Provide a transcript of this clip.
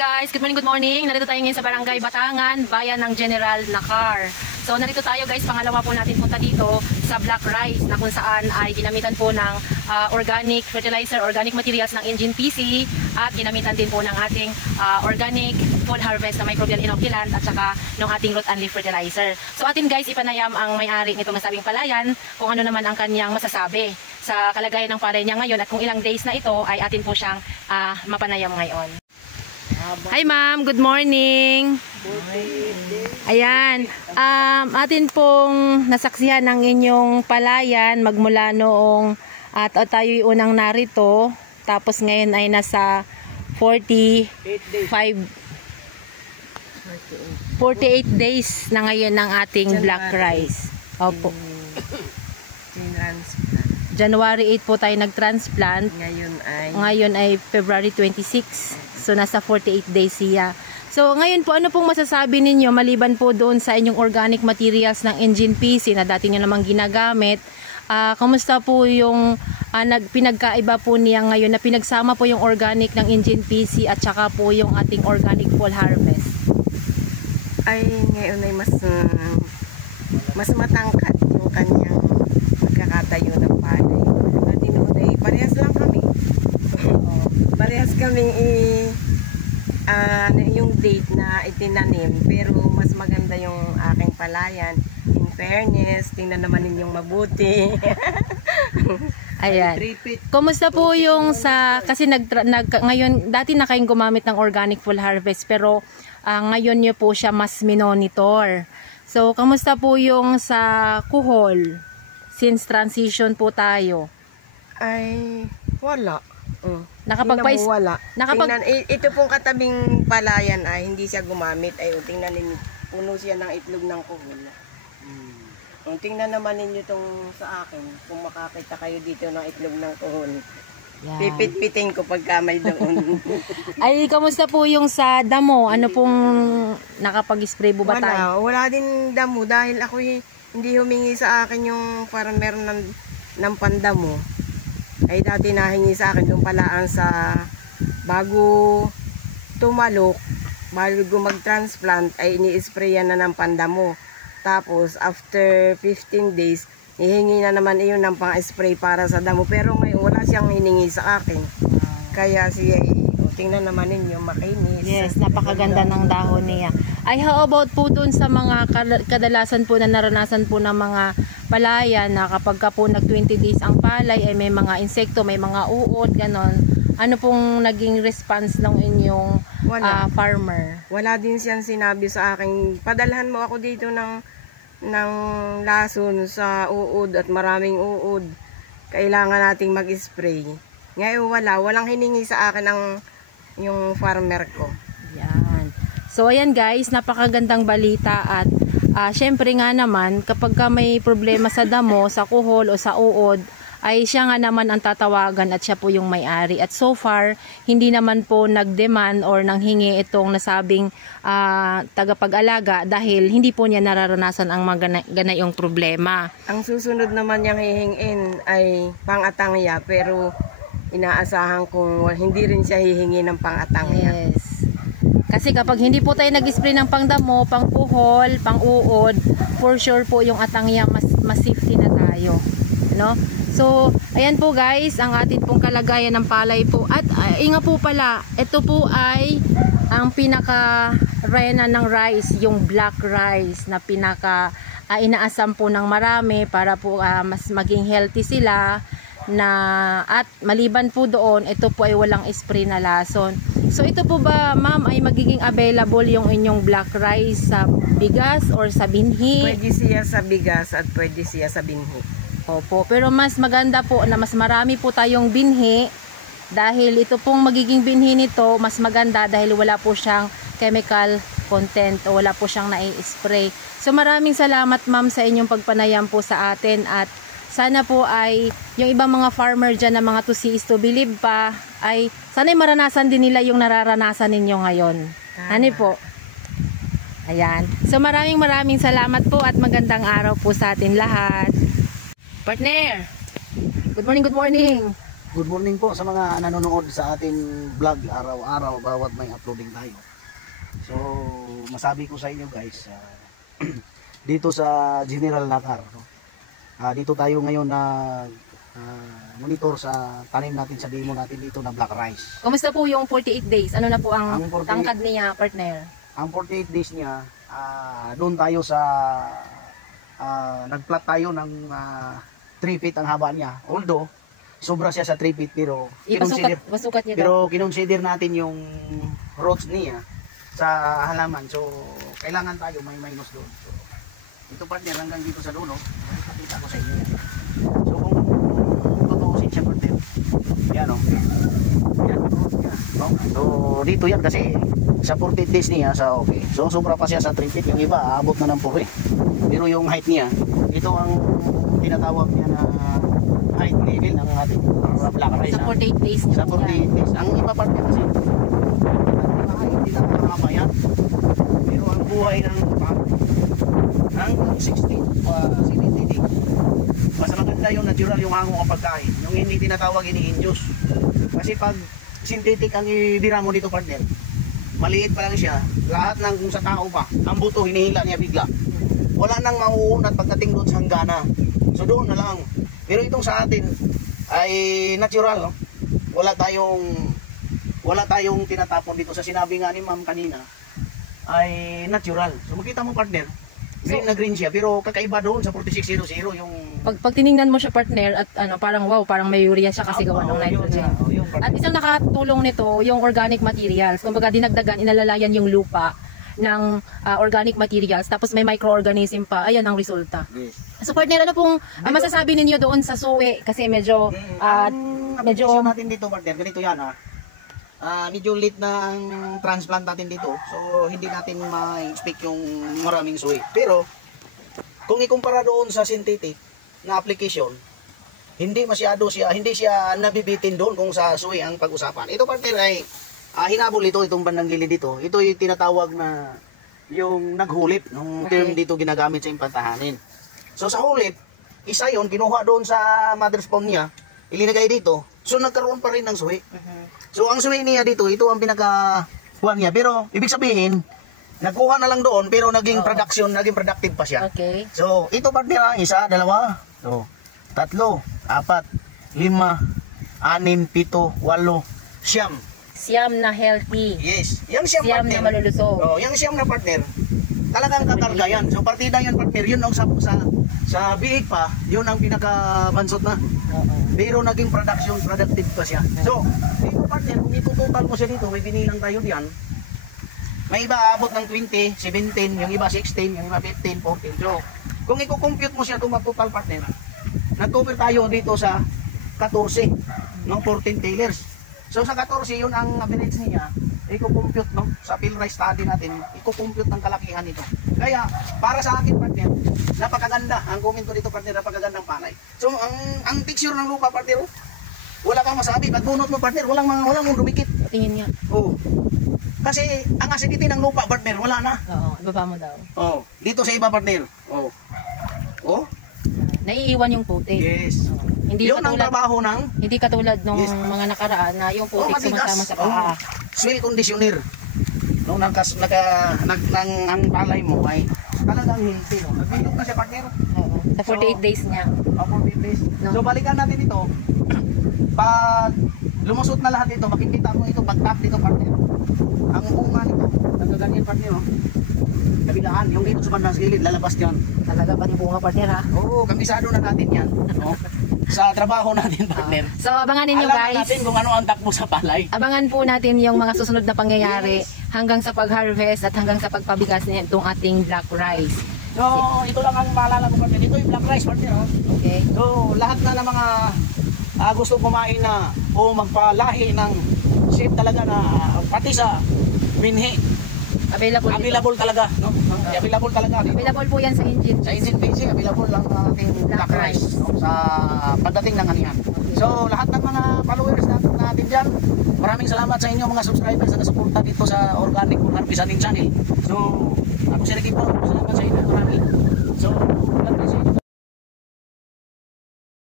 guys, good morning. Narito tayo ngayon sa Barangay Batangan, bayan ng General Nakar. So narito tayo guys, pangalawa po natin punta dito sa black rice na kung saan ay ginamitan po ng organic fertilizer, organic materials ng Engine PC at ginamitan din po ng ating organic full harvest na microbial inoculant at saka ng ating root and leaf fertilizer. So atin guys, ipanayam ang may-ari nitong nasabing palayan kung ano naman ang kanyang masasabi sa kalagayan ng palay niya ngayon at kung ilang days na ito ay atin po siyang mapanayam ngayon. Hi ma'am, good morning. Ayan, atin pong nasaksihan ng inyong palayan magmula noong at tayo'y unang narito, tapos ngayon ay nasa 48 days na ngayon ng ating black rice. Opo. January 8 po tayo nag-transplant. Ngayon ay February 26. So nasa 48 days siya. So ngayon po, ano pong masasabi ninyo maliban po doon sa inyong organic materials ng Engine PC na dati nyo namang ginagamit? Kamusta po yung pinagkaiba po niya ngayon na pinagsama po yung organic ng Engine PC at saka po yung ating organic full harvest? Ay ngayon ay mas matangkat yung kanyang pagkakatayo ng palay. Dati noon ay parehas lang kami. Parehas kaming yung date na itinanim, pero mas maganda yung aking palayan. In fairness, tingnan naman ninyong mabuti. Ayan. Kumusta po yung kasi ngayon, dati na kayong gumamit ng organic full harvest, pero ngayon nyo po siya mas minonitor. So, kamusta po yung sa kuhol? Since transition po tayo. Ay, wala. Wala. Ito pong katabing palayan ay hindi siya gumamit. Ay, tingnan ninyo, puno siya ng itlog ng kuhol. Tingnan naman ninyo itong sa akin, kung makakita kayo dito ng itlog ng kuhol. Pipit-pitin ko pagka may doon. Ay, kamusta po yung sa damo? Ano pong nakapag-spray po ba tayo? Wala din damo dahil ako hindi humingi sa akin yung farmer ng pandamo. Ay dati nahingi sa akin yung palaan sa bago tumalok, bago mag-transplant ay ini-sprayan na ng pandamo. Tapos after 15 days, hihingi na naman iyon ng pang-spray para sa damo. Pero ngayon wala siyang hiningi sa akin. Kaya siya, tingnan naman ninyo, makinis. Yes, napakaganda ng dahon niya. Ay, how about po dun sa mga kadalasan po na naranasan po ng mga palayan na kapag ka po nag 20 days ang palay ay may mga insekto, may mga uod, ganon. Ano pong naging response ng inyong farmer? Wala din siyang sinabi sa akin, padalhan mo ako dito ng lason sa uod at maraming uod. Kailangan nating mag-spray. Ngayon walang hiningi sa akin yung farmer ko. Yan. So ayan guys, napakagandang balita at syempre nga naman kapag ka may problema sa damo, sa kuhol o sa uod, ay siya nga naman ang tatawagan at siya po yung may-ari. At so far, hindi naman po nag-demand or nanghingi itong nasabing tagapag-alaga dahil hindi po niya nararanasan ang mga ganayong problema. Ang susunod naman niyang hihingin ay pang-atangya, pero inaasahan kong hindi rin siya hihingi ng pang-atangya. Yes. Kasi kapag hindi po tayo nag-spray ng pangdamo, pang-puhol, pang-uod, for sure po yung atangya mas safety na tayo. No? So, ayan po guys, ang atin pong kalagayan ng palay po. At inga po pala, ito po ay ang pinaka-rena ng rice, yung black rice na pinaka inaasam po ng marami para po mas maging healthy sila. At maliban po doon, ito po ay walang spray na lason. So ito po ba ma'am ay magiging available yung inyong black rice sa bigas or sa binhi? Pwede siya sa bigas at pwede siya sa binhi. Opo, pero mas maganda po na mas marami po tayong binhi dahil ito pong magiging binhi nito mas maganda dahil wala po siyang chemical content o wala po siyang nai-spray. So maraming salamat ma'am sa inyong pagpanayam po sa atin at sana po ay yung ibang mga farmer dyan na mga to see is to believe pa ay sana'y maranasan din nila yung nararanasan ninyo ngayon. Ano po? Ayan. So maraming salamat po at magandang araw po sa atin lahat. Partner! Good morning, good morning! Good morning po sa mga nanonood sa ating vlog araw-araw bawat may uploading tayo. So, masabi ko sa inyo guys, dito sa General Nakar, no? Dito tayo ngayon na monitor sa tanim natin sa demo natin dito na black rice. Kumusta po yung 48 days? Ano na po ang 48 tangkad niya, partner? Ang 48 days niya, doon tayo sa nagplat tayo ng 3 feet ang haba niya. Although sobra siya sa 3 feet pero Ipasukat niya daw. kinonsider natin yung roots niya sa halaman. So kailangan tayo may minus doon. So ito partner hanggang dito sa dulo, pakita ko sa inyo. So kung tutuusin siya partner, yan o. Yan roots niya. No? So dito yan kasi sa 48 days niya sa okay. So sobra pa siya sa 3 feet, yung iba aabot na ng 4 eh. Pero yung height niya, ito ang tinatawag niya na height level ng ating black rice. Sa 48 days niya. Sa 48 days. Ang iba part niya kasi, hindi lang marama yan. Pero ang buhay ng hanggang 70 days. Mas maganda yung natural yung hango ang pagkain. Yung hindi tinatawag ini-induce. Kasi pag synthetic ang ibira mo dito partner, maliit pa lang siya, lahat ng kung sa tao pa, ang buto hinihila niya bigla. Wala nang mauunat pagdating doon sa hanggana. So doon na lang. Pero itong sa atin ay natural, no? Wala tayong tinatapon dito. Sa sinabi nga ni ma'am kanina ay natural. So makita mo partner, green na green siya pero kakaiba doon sa 4600 yung Pag tiningnan mo siya partner at parang wow, parang may urea siya kasi gawa ng nitrogen. At isang nakatulong nito yung organic materials. Kumbaga dinagdagan, inalalayan yung lupa ng organic materials tapos may microorganism pa. Ayan ang resulta. yes. So partner, ano pong masasabi ninyo doon sa suwi? Kasi medyo Medyo natin dito partner, ganito yan ha. Medyo late na ang transplant natin dito. So hindi natin ma-expect yung maraming suwi. Pero kung ikumpara doon sa synthetic na application, hindi siya nabibitin doon kung sa suwi ang pag-usapan. Ito partner ay hinabol itong bandang gilid dito. Ito yung tinatawag na yung naghulip. Nung term dito ginagamit sa impantahanin. So sa hulip, isa yon kinuha doon sa mother spawn niya, ilinagay dito. So nagkaroon pa rin ng suwi. So ang suwi niya dito, ito ang pinaka-kuha niya. Pero ibig sabihin, nagkuha na lang doon pero naging productive pa siya. Okay. So ito partner, isa, dalawa, so, 3, 4, 5, 6, 7, 8, 9, 10, 11, 12. Siyam na healthy. Yes. Yang siyam Siyam partner. na malulusog. Oh, yang siyam na partner. Talagang kakarga yan. So partida yan partner. Yun ang sa biig pa, yun ang pinakabansot na. Pero naging productive pa siya. So, dito partner, kung itutotal mo siya dito, may binilang tayo diyan. May iba abot ng 20, 17, yung iba 16, yung iba 15, 14. So, kung i-compute mo siya itong total partner, nag-cover tayo dito sa 14, no, 14 tailors. So sa 14, yun ang average niya, i-compute no, sa field rice study natin, i-compute ng kalakihan nito. Kaya, para sa akin partner, napakaganda. Ang comment ko dito partner, napakagandang palay. So, ang picture ng lupa partner, wala kang masabi. Pag bunot mo partner, walang dumikit. Tingin niya. Oo. Kasi, ang acidity ng lupa partner, wala na. Oo, ibaba mo daw. Oh, dito sa iba partner. Oh. Oh? Naiiwan yung putik. Yes. Hindi Yun ang trabaho ng Hindi katulad nung Yes. mga nakaraan na yung putik matigas. sumasama sa paa. Soil conditioner. Nung ang palay mo ay talagang healthy. No? Nagbilog na siya partner. Oo. Sa 48 days niya. 48 days. No. So balikan natin ito. Pag lumusot na lahat ito, makikita mo ito, pag-tap dito partner. Ang bunga nito, nagaganyan partner. No? Kabilaan, yung dito sa bandang gilid, lalabas yan. Talaga pati bunga partner ha. Oo, kabisado na natin yan. No? Sa trabaho natin partner. So abangan ninyo Alam guys. natin kung ano ang takbo sa palay. Abangan po natin yung mga susunod na pangyayari hanggang sa pag-harvest at hanggang sa pagpabigas nitong ating black rice. So, ito lang ang maalala ko partner. Ito yung black rice partner. Oh. Okay? So, lahat na ng mga gusto kumain na o magpalahi ng sheep talaga na pati sa binhi. Available talaga, no? Available talaga. Available po yan sa engine. Sa engine PC, available lang ang ating black rice, no? Sa pagdating ng anihan. So, lahat ng mga followers natin dyan, maraming salamat sa inyo mga subscribers na suporta dito sa Organic Food Harvesting Channel. So, ako si Ricky po, salamat sa inyo marami. So,